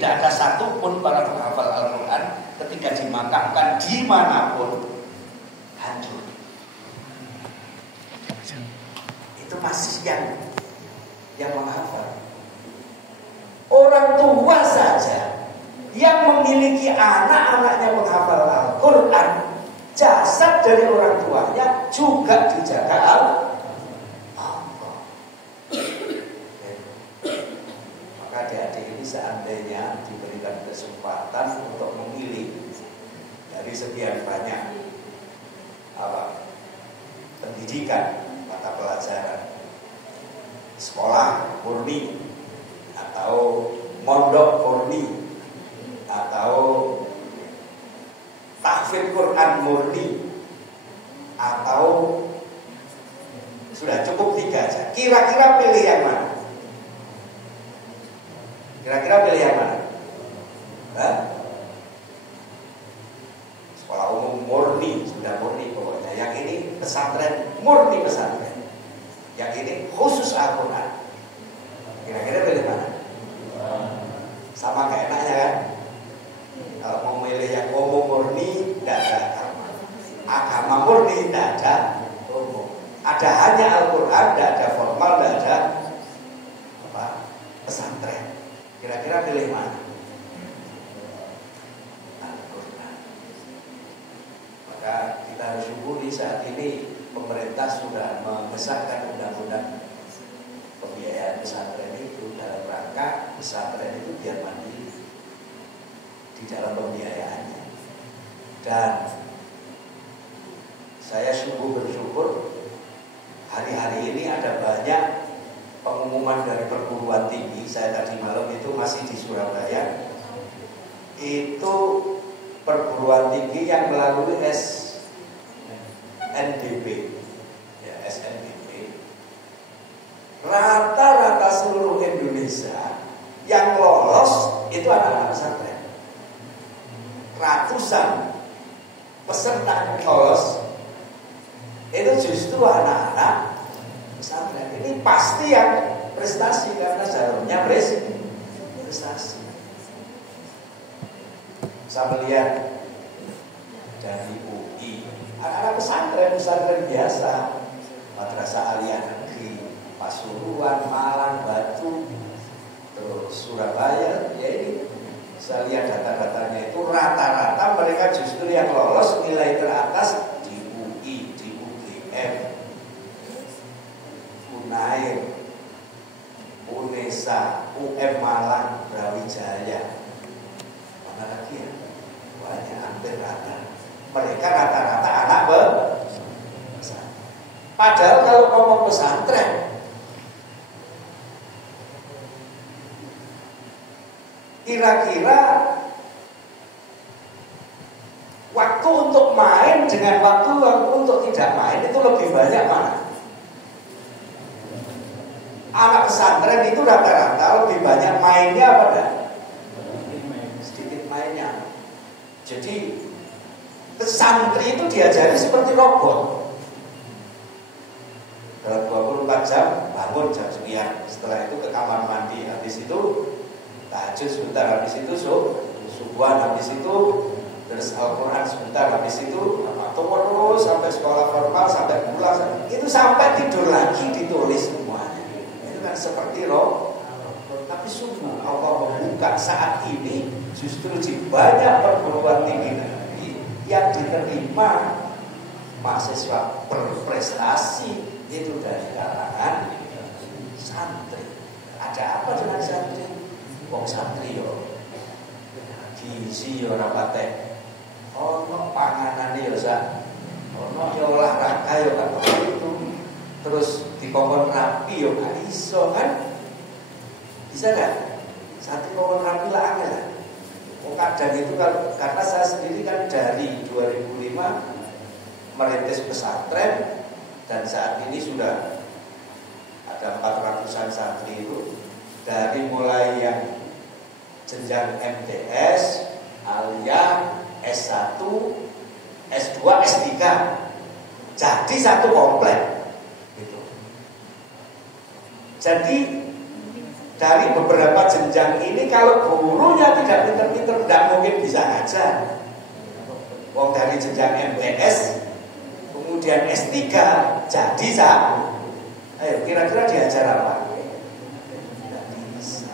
tidak ada satupun para penghafal Al-Quran ketika dimakamkan dimanapun hancur. Itu masih yang menghafal. Orang tua saja yang memiliki anak-anaknya menghafal Al-Quran, jasad dari orang tuanya juga dijaga Allah. Maka adik-adik ini seandainya diberikan kesempatan untuk memilih dari sekian banyak pendidikan, mata pelajaran, sekolah murni atau mondok murni atau tahfidz Quran murni atau sudah cukup 3 aja. Kira-kira pilih yang mana? Kira-kira pilih yang mana? Hah? Sekolah umum murni, sudah murni pokoknya. Yang ini pesantren murni pesantren. Yang ini khusus Al-Quran. Kira-kira pilih mana? Sama kayak enaknya kan? Kalau mau milih yang umum murni, tidak ada agama. Agama murni, tidak ada umum. Ada hanya Al-Quran, tidak ada formal, tidak ada pesantren. Kira-kira pilih mana? Al-Quran. Maka kita harus syukuri saat ini pemerintah sudah mengesahkan undang-undang pembiayaan pesantren itu dalam rangka pesantren itu biar mandiri di dalam pembiayaannya. Dan saya bersyukur hari-hari ini ada banyak pengumuman dari perguruan tinggi. Saya tadi malam itu masih di Surabaya. Itu perguruan tinggi yang melalui SNDP. Ya, SNDP. Rata-rata seluruh Indonesia yang lolos itu anak-anak pesantren. Ratusan peserta yang lolos itu justru anak-anak pesantren. Ini pasti yang prestasi karena jalurnya prestasi. Saya melihat dari UI, anak-anak pesantren biasa, Madrasah Aliyah Negeri, Pasuruan, Malang, Batu, terus Surabaya. Ya ini saya lihat data-datanya itu rata-rata mereka justru yang lolos nilai teratas di UI, di UGM, Unair, Unesa, UM Malang, Brawijaya. Mana lagi ya? Banyak, hampir rata. Mereka rata-rata anak pesantren. Padahal kalau ngomong pesantren, kira-kira waktu untuk main dengan waktu untuk tidak main itu lebih banyak mana? Anak pesantren itu rata-rata lebih banyak mainnya apa enggak? Sedikit mainnya. Jadi pesantren itu diajari seperti robot. Dalam 24 jam bangun jam sekian. Setelah itu ke kamar mandi, habis itu tahajud sebentar, habis itu subuhan, habis itu terus Al-Quran sebentar, habis itu terus sampai sekolah formal, sampai pulang, itu sampai tidur lagi ditulis semuanya. Itu kan seperti roh. Tapi sungguh Allah membuka saat ini justru di banyak perguruan tinggi negeri yang diterima mahasiswa berprestasi itu dari kalangan santri. Ada apa dengan santri? Wong santri yo gizi yo ora patek. Ono panganane yo sak. Ono yo olahraga yo kan itu. Terus dikongkon rapi yo gak iso kan? Bisa gak? Santri kongkon rapi lah angel lah. Kadang itu karena saya sendiri kan dari 2005 merintis pesantren dan saat ini sudah ada 400-an santri itu dari mulai yang jenjang MTS, Aliyah, S1, S2, S3. Jadi satu komplek gitu. Jadi dari beberapa jenjang ini kalau gurunya tidak pinter-pinter tidak mungkin bisa ngajar. Wong dari jenjang MTS kemudian S3 jadi sah. Ayo kira-kira diajar apa? Tidak bisa.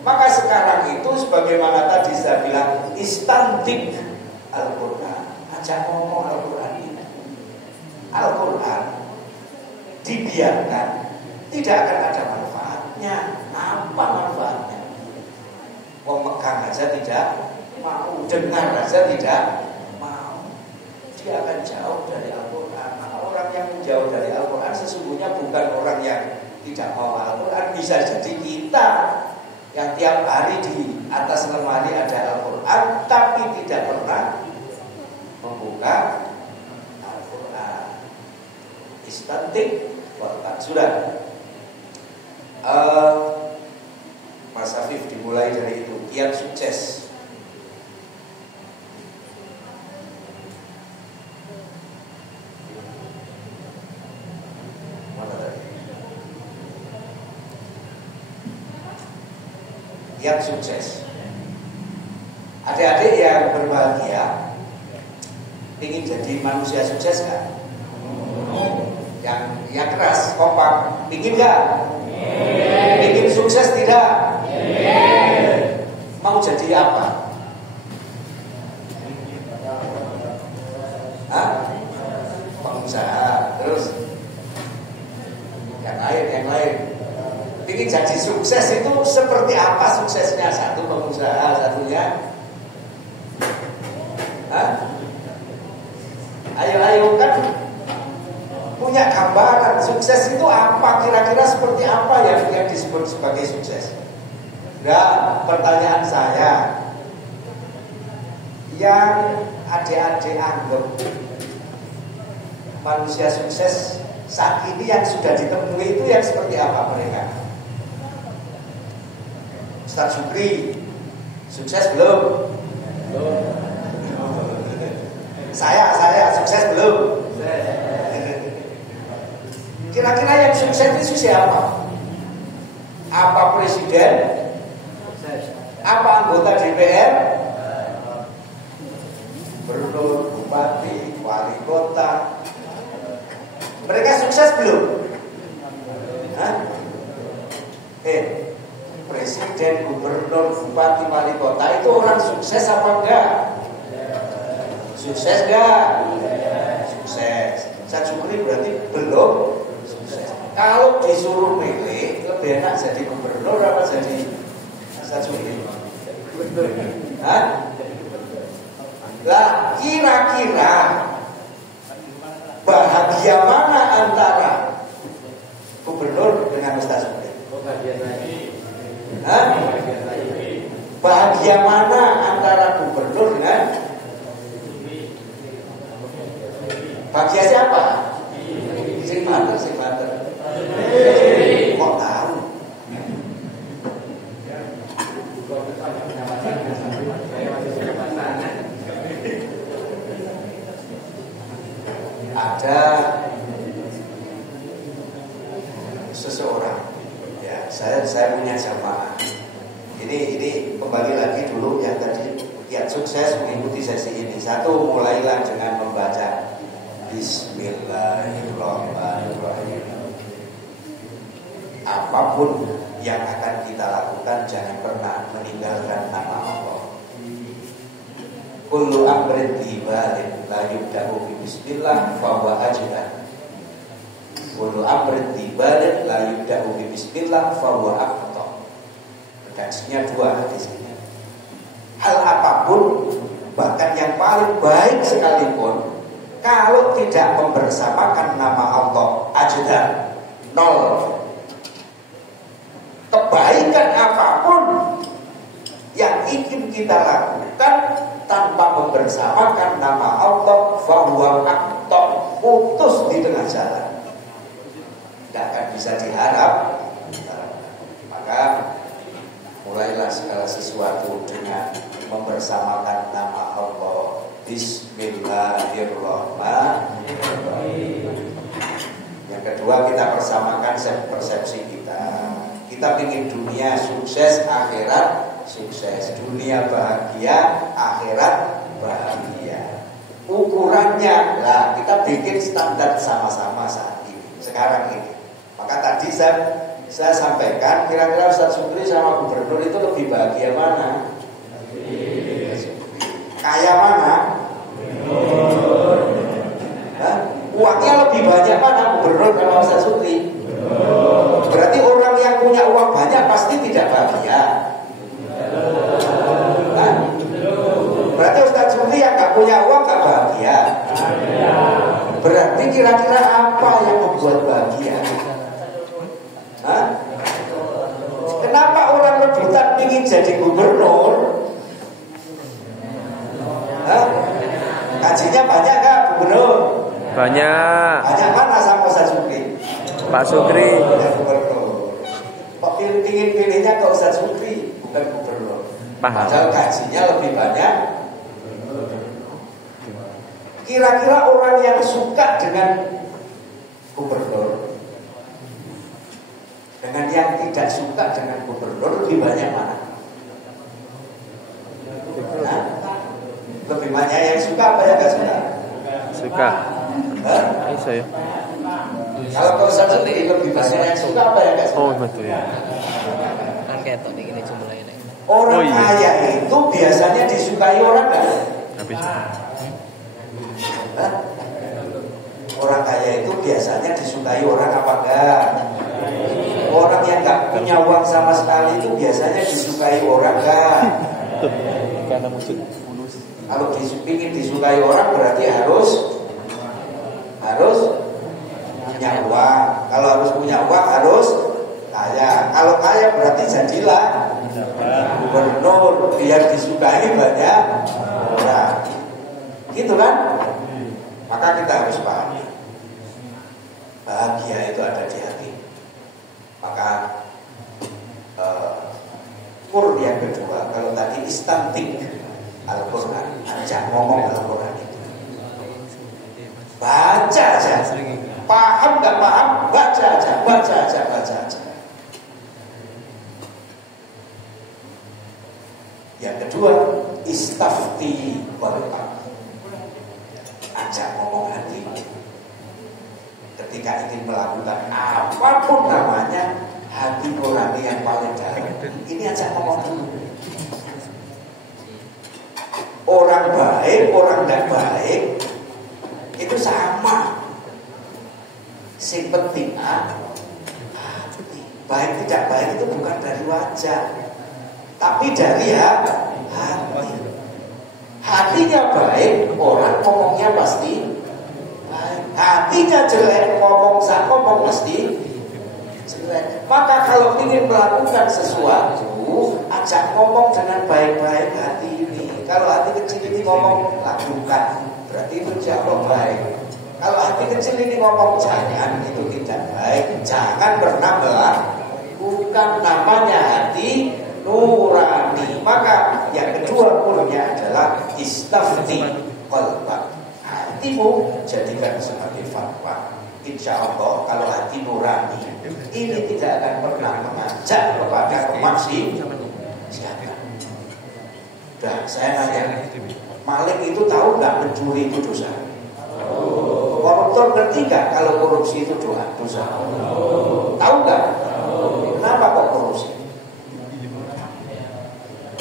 Maka sekarang itu sebagaimana tadi saya bilang istantik Al-Quran, ajak ngomong Al-Quran ini. Al-Quran dibiarkan tidak akan ada manfaatnya. Apa manfaatnya? Wong megang aja tidak mau, dengar aja tidak mau. Dia akan jauh dari Al-Quran. Maka orang yang menjauh dari Al-Quran sesungguhnya bukan orang yang tidak mau Al-Quran. Bisa jadi kita yang tiap hari di atas lemari ada Al-Quran tapi tidak pernah membuka Al-Quran. Istantik Quran. Sudah Mas Afif dimulai dari itu. Kiat sukses. Mana tadi? Kiat sukses. Adik-adik yang berbahagia ingin jadi manusia sukses kan? Yang keras, kompak, ingin nggak? Ingin sukses tidak? Mau jadi apa? Hah? Pengusaha. Terus yang lain. Ingin jadi sukses itu seperti apa suksesnya? Satu pengusaha, satunya hah? Ayo kan punya gambaran sukses itu apa, kira-kira seperti apa yang disebut sebagai sukses. Nah, pertanyaan saya, yang adik-adik anggap manusia sukses saat ini yang sudah ditemui itu yang seperti apa mereka? Ustaz Syukri sukses belum? Belum. Saya sukses belum? Kira-kira yang sukses itu siapa? Apa presiden? Apa anggota DPR? Gubernur, bupati, wali kota. Mereka sukses belum? Hah? Presiden, gubernur, bupati, wali kota itu orang sukses apa enggak? Sukses enggak? Sukses. Saya Syukri berarti belum sukses. Kalau disuruh milih, lebih enak jadi gubernur apa jadi Ustaz Syukri? Hah? Lah kira-kira bahagia mana antara gubernur dengan Ustaz Syukri? Hah? Bahagia mana antara gubernur dengan bahagia siapa? Sing mater. Kok tahu? Ada seseorang, ya saya punya jamaah. Ini kembali lagi dulu yang tadi kiat sukses mengikuti sesi ini. Satu, mulailah dengan membaca Bismillahirrahmanirrahim. Apapun yang akan kita lakukan, jangan pernah meninggalkan nama Allah. Kullu amrin tibalin la yubda'u bi bismillah fa huwa ajdah. Kullu amrin tibalin la yubda'u bi bismillah fa huwa aqta. Redaksinya dua di sini. Hal apapun, bahkan yang paling baik sekalipun, kalau tidak membersamakan nama Allah, ajdah, nol. Kebaikan apapun yang ingin kita lakukan tanpa membersamakan nama Allah, fahuwa aqta, putus di tengah jalan, tidak akan bisa diharap. Maka mulailah segala sesuatu dengan membersamakan nama Allah. Bismillahirrahmanirrahim. Yang kedua, kita persamakan persepsi kita. Kita ingin dunia sukses, akhirat sukses. Dunia bahagia, akhirat bahagia. Ukurannya lah kita bikin standar sama-sama saat ini, sekarang ini. Maka tadi saya sampaikan, kira-kira Ustaz Supri sama gubernur itu lebih bahagia mana? Kaya mana? Uangnya lebih banyak mana gubernur sama Ustaz Supri? Berarti orang yang punya uang banyak pasti tidak bahagia. Berarti Ustaz Supri yang gak punya uang gak bahagia. Berarti kira-kira apa yang membuat bahagia? Kenapa orang rebutan ingin jadi gubernur? Gajinya banyak gak gubernur? Banyak. Banyak mana sama Ustaz Supri? Pak Sukri. Kok pilihnya ke Ustaz Supri bukan gubernur? Paham. Padahal gajinya lebih banyak. Kira-kira orang yang suka dengan gubernur dengan yang tidak suka dengan gubernur lebih banyak mana? Lebih banyak yang suka apa yang gak suka? Suka. Bisa ya. Kalau kau satu lebih banyak yang suka apa yang gak suka? Oh betul ya. Kan ketok ini jumlahnya. Orang kaya itu biasanya disukai orang kan? Habis. Orang kaya itu biasanya disukai orang apa enggak? Orang yang gak punya uang sama sekali itu biasanya disukai orang enggak? Karena muncul bonus. Kalau ingin disukai orang berarti harus punya uang. Kalau harus punya uang harus kaya. Kalau kaya berarti jadilah gubernur biar disukai banyak orang. Gitu kan? Maka kita harus pahami bahagia itu ada di hati. Maka kur yang kedua, kalau tadi istantik Al-Quran, ajak ngomong Al-Quran itu baca aja, paham gak paham, baca aja. Yang kedua, istafti qalbak, ajak ngomong hati. Ketika ingin melakukan apapun namanya, hati nurani yang paling dalam, ini ajak ngomong dulu. Orang baik, orang tidak baik itu sama. Yang penting hati. Baik tidak baik itu bukan dari wajah, tapi dari hati. Hatinya baik, orang ngomongnya pasti baik. Hatinya jelek, ngomong pasti jelek. Maka kalau ingin melakukan sesuatu, ajak ngomong dengan baik-baik hati ini. Kalau hati kecil ini ngomong lakukan, berarti itu jauh baik. Kalau hati kecil ini ngomong jangan, itu tidak baik. Jangan pernah melakukan, namanya hati nurani. Maka yang kedua pulnya adalah istafti qalbak. Hatimu jadikan sebagai fatwa. Insya Allah kalau hati nurani ini tidak akan pernah mengajak kepada kemaksiatan. Dah, saya nanya, maling itu tahu nggak mencuri itu dosa? Koruptor ngerti nggak kalau korupsi itu dosa? Tahu nggak? Kenapa kok korupsi?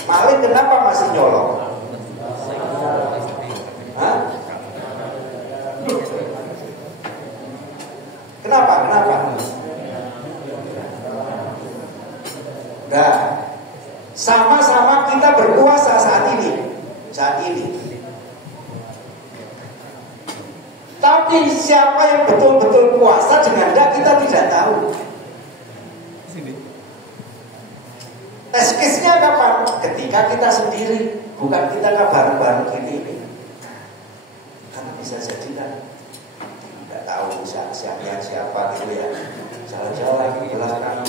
Maling kenapa masih nyolong? Hah? Kenapa? Nah, sama-sama kita berpuasa saat ini. Tapi siapa yang betul-betul puasa dengan kita tidak tahu. Tes case-nya kapan? Ketika kita sendiri, bukan kita bareng-bareng ini. Karena bisa jadi kan tidak tahu siapa gitu ya. Jauh-jauh lagi di belakang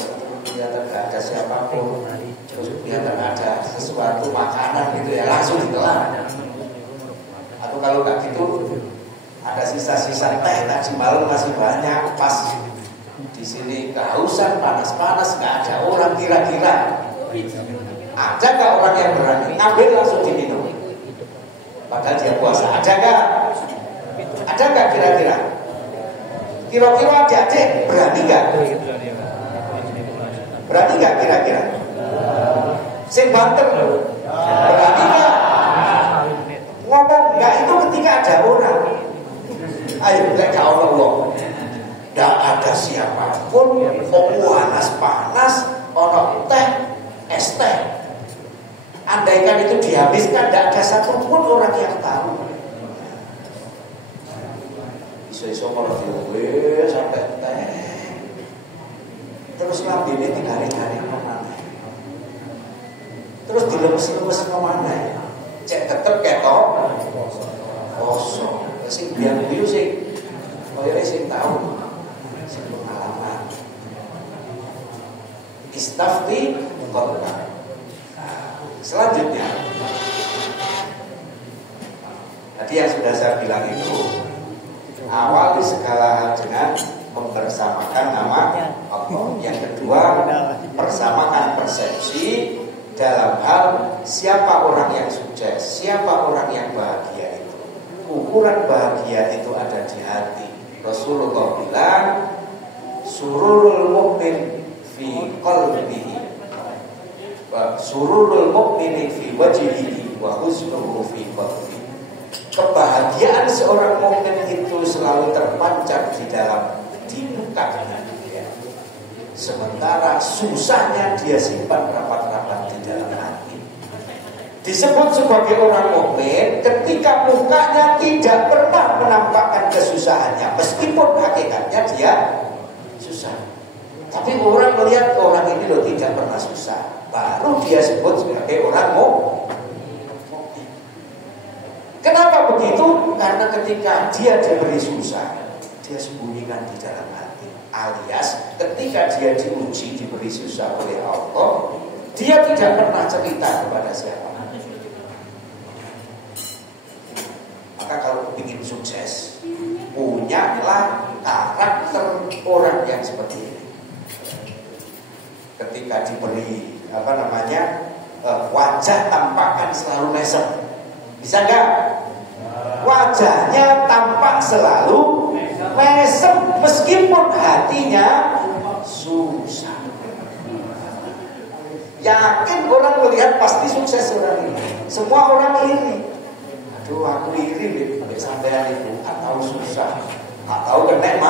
kelihatan tidak ada siapapun. Terus kelihatan ada sesuatu makanan gitu ya, langsung ditelan. Atau kalau nggak gitu, ada sisa-sisa teh tadi malam masih banyak, pas Di sini kehausan, panas-panas, nggak ada orang kira-kira. Ada nggak orang yang berani ngambil langsung diminum? Padahal dia puasa. Ada nggak? Ada nggak kira-kira? Kira-kira adik-adik berani nggak? Berani nggak kira-kira? Sing banter berani nggak? Ngomong nggak itu ketika ada orang. Ayo, nggak Allah. Nggak ada siapapun, panas-panas, ono teh, es teh. Andaikan itu dihabiskan, tidak ada satupun orang yang tahu. Iso-iso kalau diuwe sampai teh, terus ngambil ini hari-hari kemana? Terus dilemes-lemes kemana? Cek tetep ketok kosong. Sing biang biu sing, kaya sing tahu. Pengalaman istafti qalbak. Selanjutnya tadi yang sudah saya bilang itu awali segala hal dengan mempersamakan nama Allah. Yang kedua, persamakan persepsi dalam hal siapa orang yang sukses, siapa orang yang bahagia itu. Ukuran bahagia itu ada di hati. Rasulullah bilang sururul mu'min fi qalbihi wa sururul mu'mini fi wajhihi wa husnuhu fi qalbihi. Kebahagiaan seorang mukmin itu selalu terpancar di mukanya dia. Sementara susahnya dia simpan rapat-rapat di dalam hati. Disebut sebagai orang mukmin ketika mukanya tidak pernah menampakkan kesusahannya, meskipun hakikatnya dia susah. Tapi orang melihat orang ini loh tidak pernah susah, baru dia sebut sebagai orang mukmin. Kenapa begitu? Karena ketika dia diberi susah, dia sembunyikan di dalam hati. Alias ketika dia diuji, diberi susah oleh Allah, dia tidak pernah cerita kepada siapa. Maka kalau ingin sukses, punyalah karakter orang yang seperti ini. Ketika diberi wajah tampakan selalu mesem, bisa nggak? Wajahnya tampak selalu mesem meskipun hatinya susah. Yakin orang melihat pasti sukses orang ini. Semua orang iri. Aduh, aku iri sampean itu, nggak tahu susah, nggak tahu kena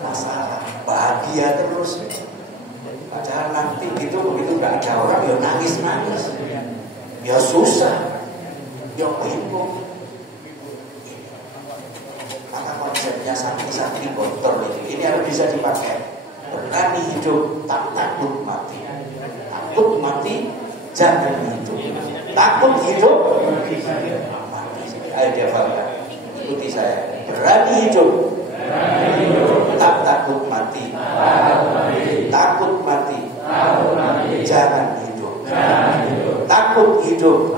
masalah, bahagia terus. Padahal nanti begitu nggak ada orang, ya nangis, ya susah, ya bingung. Maka konsepnya santri-santri kotor ini harus bisa dipakai. Berani hidup, tak takut mati. Takut mati, jangan hidup. Takut hidup, ayo dihafalkan, ikuti saya. Berani hidup, tak takut mati. Takut mati, jangan hidup. Takut hidup.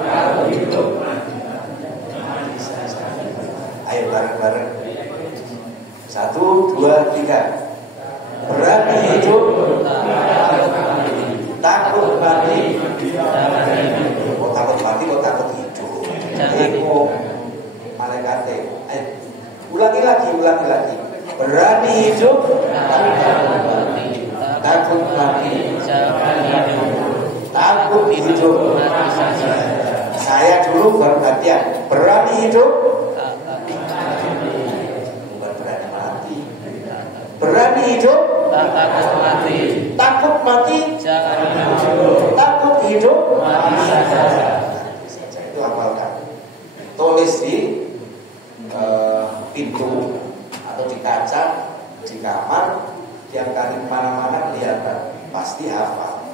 Ayo bareng-bareng. 1, 2, 3. Berani hidup, takut mati. Kok takut mati, kok takut hidup? Malaikatnya, ulangi lagi. Berani hidup, takut mati. Takut hidup. Saya dulu baru gantian. Berani hidup, bukan berani mati. Berani hidup, takut mati. Takut mati, takut hidup, mati saja. Itu hafalkan. Tulis di pintu atau di kaca di kamar, tiap kali kemana-mana kelihatan, pasti hafal.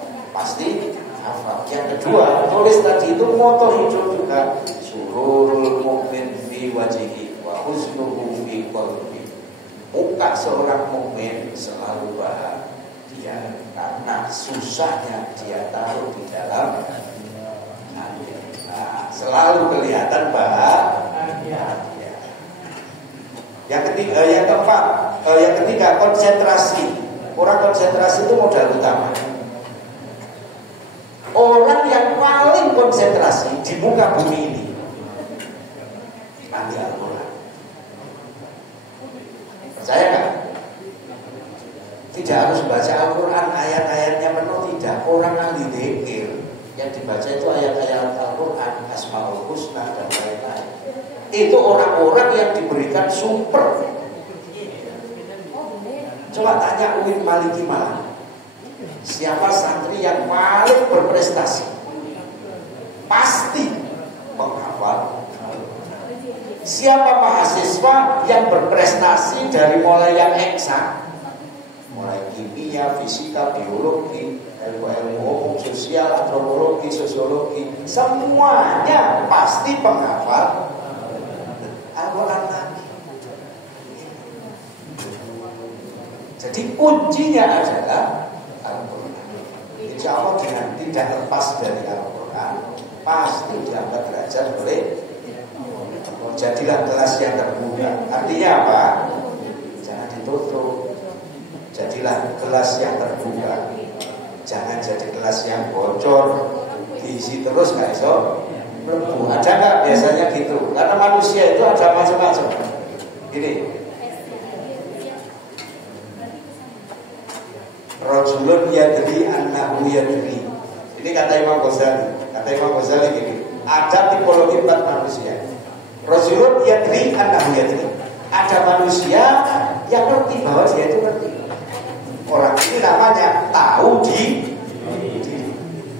Yang kedua, tulis tadi itu moto hidup juga. Sururul mu'min fi wajhihi wa husnuhu fi qalbi. Muka seorang mukmin selalu bahagia karena susahnya dia taruh di dalam hati. Selalu kelihatan bahagia. Yang ketiga, konsentrasi Orang konsentrasi itu modal utama. Orang yang paling konsentrasi di muka bumi ini ahli Al-Quran. Percaya nggak? Tidak harus baca Al-Quran ayat-ayatnya penuh, tidak. Orang ahli dzikir yang dibaca itu ayat-ayat Al-Quran, Asmaul Husna dan lain-lain. Itu orang-orang yang diberikan super. Coba tanya Uin Maliki Malang, siapa santri yang paling berprestasi? Pasti penghafal. Siapa mahasiswa yang berprestasi dari mulai yang eksak, mulai kimia, fisika, biologi, ilmu umum, sosial, antropologi, sosiologi, semuanya pasti penghafal Al-Quran lagi. Jadi kuncinya adalah Al-Quran. Insya Allah dengan tidak lepas dari Al-Quran, pasti diangkat derajat oleh. Jadilah kelas yang terbuka. Artinya apa? Jangan ditutup. Jadilah kelas yang terbuka. Jangan jadi kelas yang bocor, diisi terus nggak iso. Ada nggak biasanya gitu? Karena manusia itu ada macam-macam. Gini, rajulun yadri annahu yadri. Ini kata Imam Ghazali. Kata Imam Ghazali gini, ada tipologi 4 manusia. Rajulun yadri annahu yadri. Ada manusia yang ngerti bahwa dia itu ngerti. Orang ini namanya tahu diri.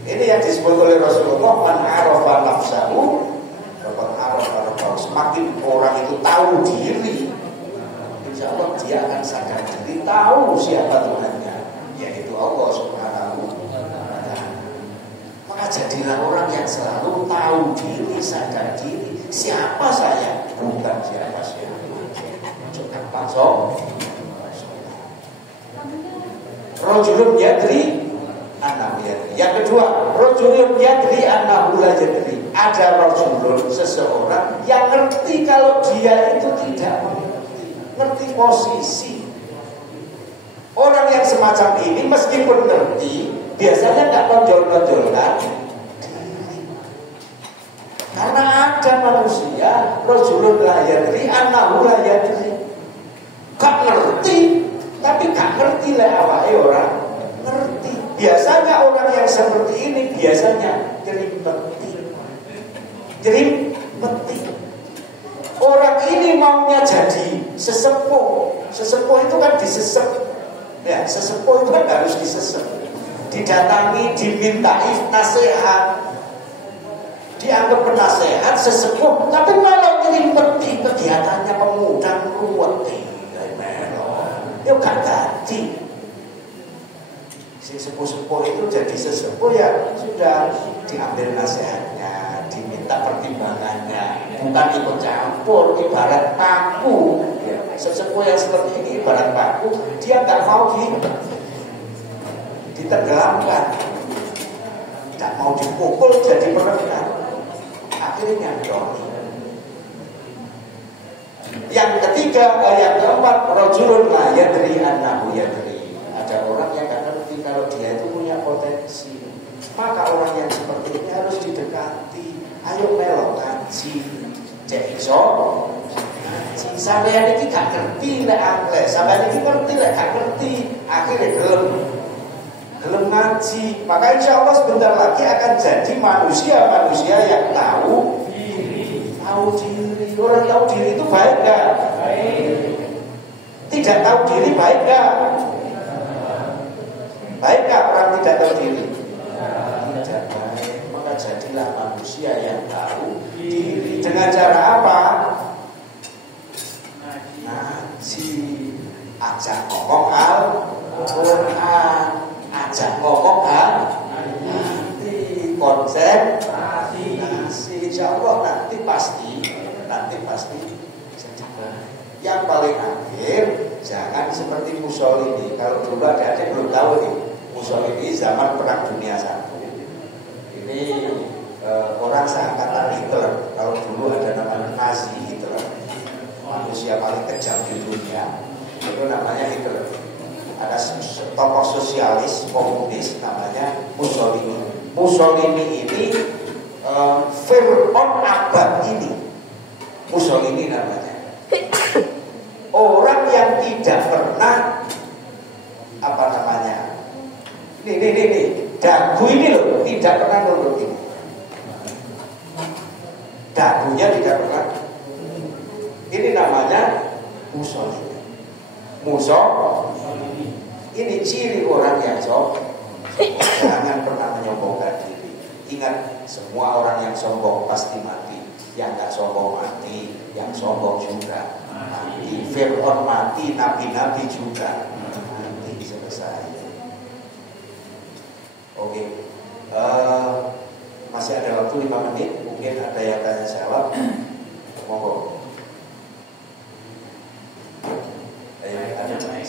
Ini yang disebut oleh Rasulullah, man arafa nafsahu faqad arafa rabbahu. Semakin orang itu tahu diri, insya Allah dia akan sadar diri, tahu siapa Tuhannya, yaitu Allah Subhanahu wa ta'ala. Maka jadilah orang yang selalu tahu diri, sadar diri. Siapa saya? Bukan siapa-siapa. Cukup pasok. Rajulun yadri annahu yadri. Yang kedua, rajulun yadri annahu la yadri. Ada rajulun, seseorang yang ngerti kalau dia itu tidak ngerti posisi. Orang yang semacam ini meskipun ngerti, biasanya tidak tonjol-tonjolan. Karena ada manusia rajulun la yadri annahu la yadri. Gak ngerti, tapi gak ngerti lah awake orang ngerti. Biasanya orang yang seperti ini biasanya jerimpeti. Orang ini maunya jadi sesepuh. Sesepuh itu kan disesep. Ya, sesepuh itu kan harus disesep. Didatangi, dimintai nasihat, dianggap penasehat sesepuh. Tapi kalau jerimpeti kegiatannya pemuda ruwet, ya gak ganti. Si sepuh-sepuh itu jadi sesepuh ya sudah diambil nasihatnya, diminta pertimbangannya, bukan ikut campur. Ibarat paku ya. Sesepuh yang seperti ini ibarat paku, dia gak mau ditenggelamkan, tidak mau dipukul jadi perekat, akhirnya dong. Yang ketiga, yang keempat, rajulun la yadri annahu yadri. Ada orang yang tidak ngerti kalau dia itu punya potensi. Maka orang yang seperti ini harus didekati. Ayo melok ngaji. Cek iso ngaji. Sampai ini gak ngerti lek angles. Sampai ini ngerti lek gak ngerti. Akhirnya gelem ngaji. Maka insya Allah sebentar lagi akan jadi manusia-manusia yang tahu diri. Orang tahu diri itu baik gak? Baik. Tidak tahu diri baik gak? Baik gak orang tidak tahu diri? Tidak baik. Maka jadilah manusia yang tahu diri. Dengan cara apa? Ngaji. Ajak ngomong Al-Quran, ajak ngomong nanti konsentrasi. Insya Allah nanti pasti jadi baik. Yang paling akhir, jangan seperti Mussolini. Kalau dulu adik-adik belum tahu nih, Mussolini zaman Perang Dunia I. Ini orang seangkatan Hitler. Kalau dulu ada namanya Nazi Hitler, manusia paling kejam di dunia, itu namanya Hitler. Ada tokoh sosialis komunis namanya Mussolini. Mussolini ini Fir'aun abad ini. Mussolini namanya. Orang yang tidak pernah apa namanya? Nih. Dagu ini loh tidak pernah nurut ini. Dagunya tidak pernah. Ini namanya Mussolini. Ini ciri orang yang sombong. Jangan pernah menyombongkan diri. Ingat, semua orang yang sombong pasti mati. Yang gak sombong mati, yang sombong juga mati. Fir'aun mati, nabi-nabi juga mati. Selesai. Oke. Masih ada waktu 5 menit. Mungkin ada yang tanya jawab. Monggo.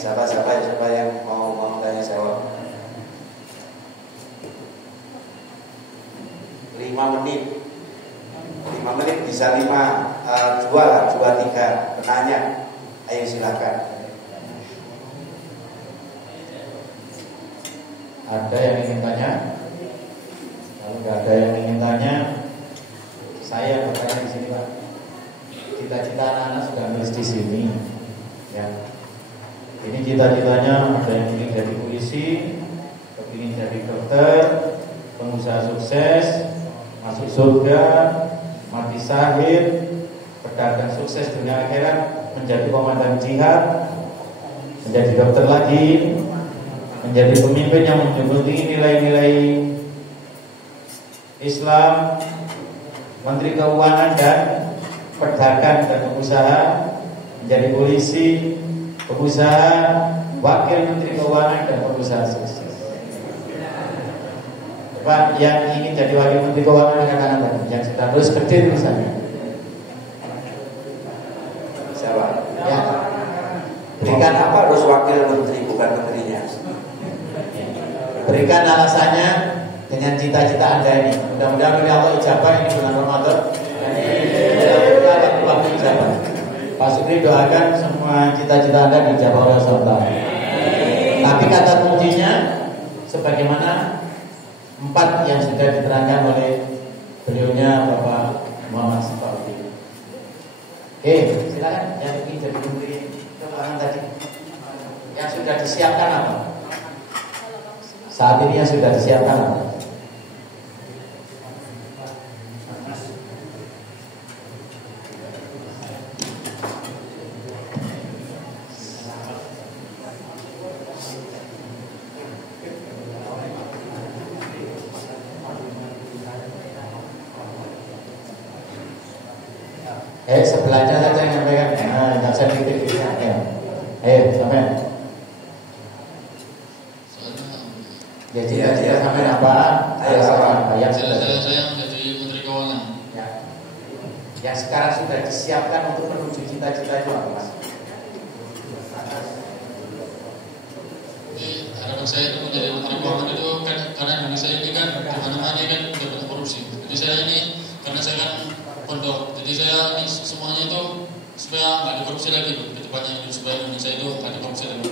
Siapa yang mau tanya jawab? 5 menit. 5 menit bisa 2 lah, 2, 3 penanya. Ayo silakan. Ada yang ingin tanya? Kalau nggak ada yang ingin tanya, saya bertanya di sini, Pak. Cita-cita anak-anak sudah nulis di sini, ya. Ini cita-citanya ada yang ingin jadi polisi, ingin jadi dokter, pengusaha sukses, masuk surga, mati syahid, pedagang sukses dunia akhirat, menjadi komandan jihad, menjadi dokter lagi, menjadi pemimpin yang menjunjung nilai-nilai Islam, menteri keuangan dan pedagang dan pengusaha, menjadi polisi, pengusaha, wakil menteri keuangan dan pengusaha sukses. Pak, yang ingin jadi wakil menteri keuangan akan apa? Yang sudah terus kecil misalnya. Siapa? Ya. Berikan apa harus wakil menteri bukan menterinya? Berikan alasannya dengan cita-cita Anda ini. Mudah-mudahan oleh Allah ijabah ini bulan Ramadan. Dan waktu ijabah. Pak Sukri doakan semua cita-cita Anda dijabah oleh Allah. Tapi kata kuncinya sebagaimana 4 yang sudah diterangkan oleh beliaunya Bapak Muhammad Sipaudi. Oke, silakan yang ingin jadi menteri keuangan tadi. Yang sudah disiapkan apa? Saat ini yang sudah disiapkan apa? Sebelahnya saja yang nyampaikan. Nah, nggak usah dikit-dikit. Ayo, sampai. Ya, cita-cita sampai apa? Ayo, sama. Yang sudah. Saya menjadi menteri keuangan. Ya. Yang sekarang sudah disiapkan untuk menuju cita-cita itu apa, Mas? Harapan saya itu menjadi menteri keuangan itu kan karena Indonesia ini kan dimana-mana kan banyak korupsi. Jadi saya ini karena saya kan pondok, jadi saya ini semuanya itu supaya nggak ada korupsi lagi, kedepannya supaya Indonesia itu nggak ada korupsi lagi.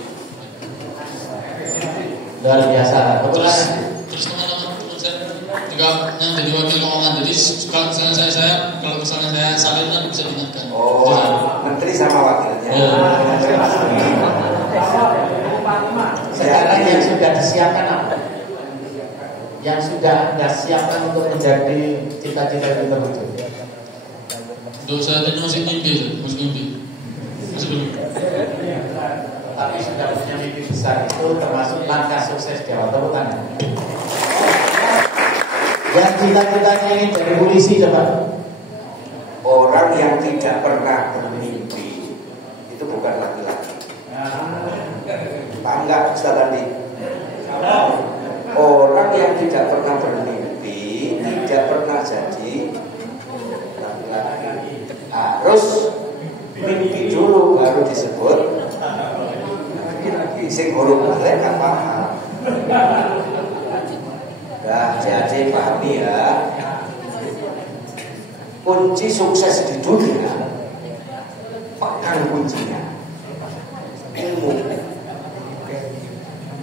Luar biasa. Terus teman-teman saya juga yang jadi wakil keuangan. Jadi kalau misalnya saya kalau misalnya saya salah kan bisa diingatkan. Oh, jadi, menteri sama wakilnya. Sekarang yang sudah disiapkan apa? Yang sudah Anda siapkan untuk menjadi cita-cita yang terwujud. Untuk saat ini masih mimpi. Masih belum. Tapi sudah punya mimpi besar itu termasuk langkah sukses di awal. Bukan? Yang cita-citanya ingin jadi polisi coba. Orang yang tidak pernah bermimpi itu bukan laki-laki. Paham nggak Ustaz tadi? Orang yang tidak pernah bermimpi tidak pernah jadi laki-laki. Harus mimpi dulu baru disebut laki-laki. Sing huruf balik nggak paham. Nah, jadi pahami ya. Kunci sukses di dunia, pegang kuncinya ilmu.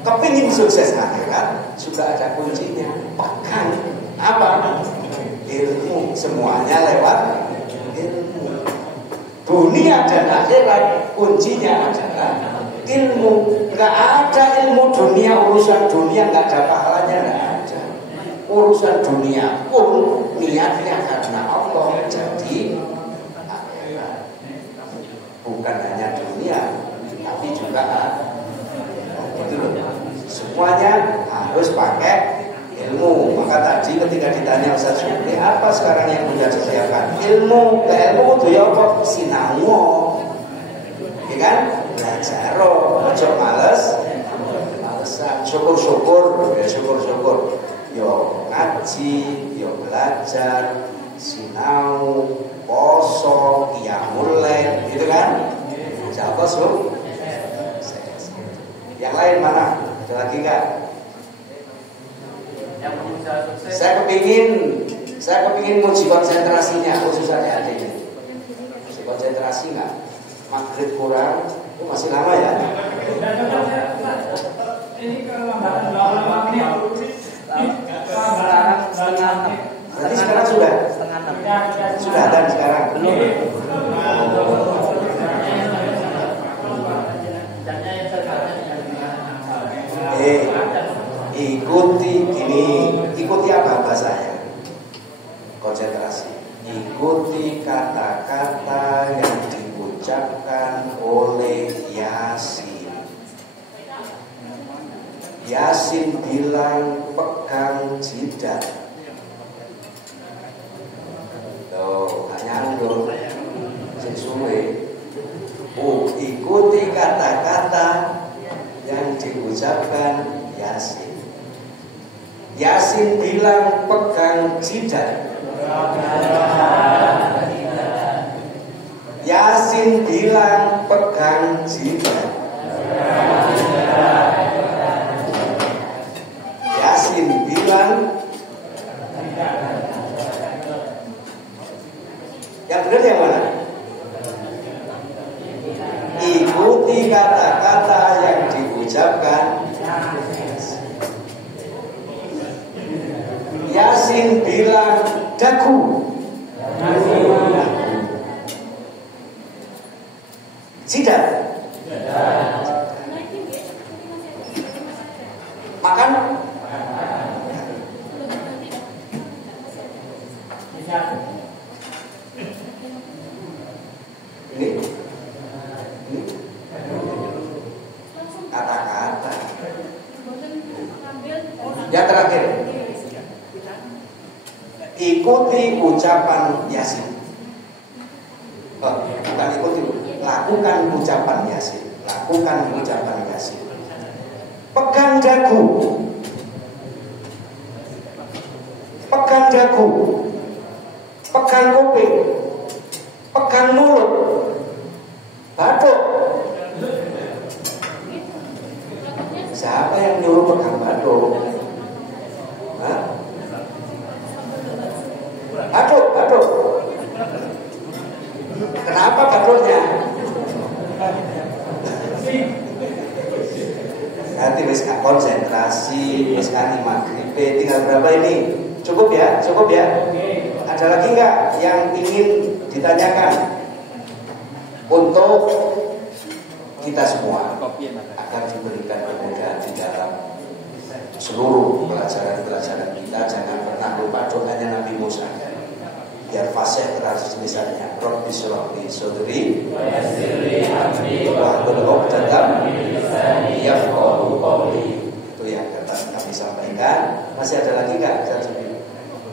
Kepingin sukses akhirat juga ada kuncinya. Pegang apa? Ilmu. Semuanya lewat ilmu. Dunia dan akhirat kuncinya adalah ilmu. Gak ada ilmu dunia, urusan dunia gak ada pahalanya, gak ada. Urusan dunia pun niatnya karena Allah jadi akhirat. Bukan hanya dunia, tapi juga itu loh. Semuanya harus pakai ilmu. Maka tadi ketika ditanya Ustaz Syukri, apa sekarang yang punya siapkan? Ilmu. Ke ilmu itu ya apa? Sinau. Ya kan? Belajar. Ojo males. Malesan. Syukur-syukur. Ya syukur-syukur. Yo ngaji, yo belajar, sinau, poso, qiyamul lail, gitu kan? Siapa suruh? Yang lain mana? Ada lagi nggak? Saya kepingin muji konsentrasinya, khususnya ada ini. Muji konsentrasi nggak? Maghrib kurang, itu masih lama ya? Ini kelemahan ini sekarang setengah 6. Berarti sekarang sudah? Setengah 6. Sudah dan sekarang? Belum. Ikuti apa bahasanya? Konsentrasi. Ikuti kata-kata yang diucapkan oleh Yasin. Yasin bilang pegang jidat. Loh, nyanggung. Sesuai. Ikuti kata-kata yang diucapkan Yasin. Yasin bilang pegang jidat. Yasin bilang pegang jidat. Yasin bilang. Yang benar yang mana? Ikuti kata-kata yang diucapkan Yasin bilang daku. Jidat. Makan. Ini kata-kata. Yang terakhir, ikuti ucapan Yasin. Bukan ikuti, lakukan ucapan Yasin. Lakukan ucapan Yasin. Pegang dagu. Pegang dagu. Pegang kuping. Pegang mulut. Batuk. Siapa yang nyuruh pegang batuk? Hah? Batuk. Kenapa batuknya? Nanti wis gak konsentrasi, wis kan maghrib, tinggal berapa ini? Cukup ya? Ada lagi nggak yang ingin ditanyakan untuk kita semua agar diberikan kemudahan di dalam seluruh pelajaran kita? Jangan pernah lupa doanya Nabi Musa. Biar fasih terus lisannya. Rabbi shrah li sadri wa yassir li amri wahlul 'uqdatam min lisani yafqahu qawli. Itu yang kami sampaikan. Masih ada lagi enggak?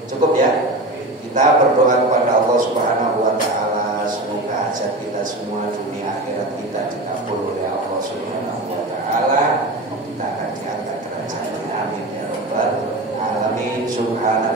Cukup ya. Kita berdoa kepada Allah Subhanahu wa taala, semoga hajat kita semua dunia akhirat kita dikabul oleh Allah Subhanahu wa taala. Kita akan diangkat derajatnya. Amin ya rabbal alamin. Subhanallah.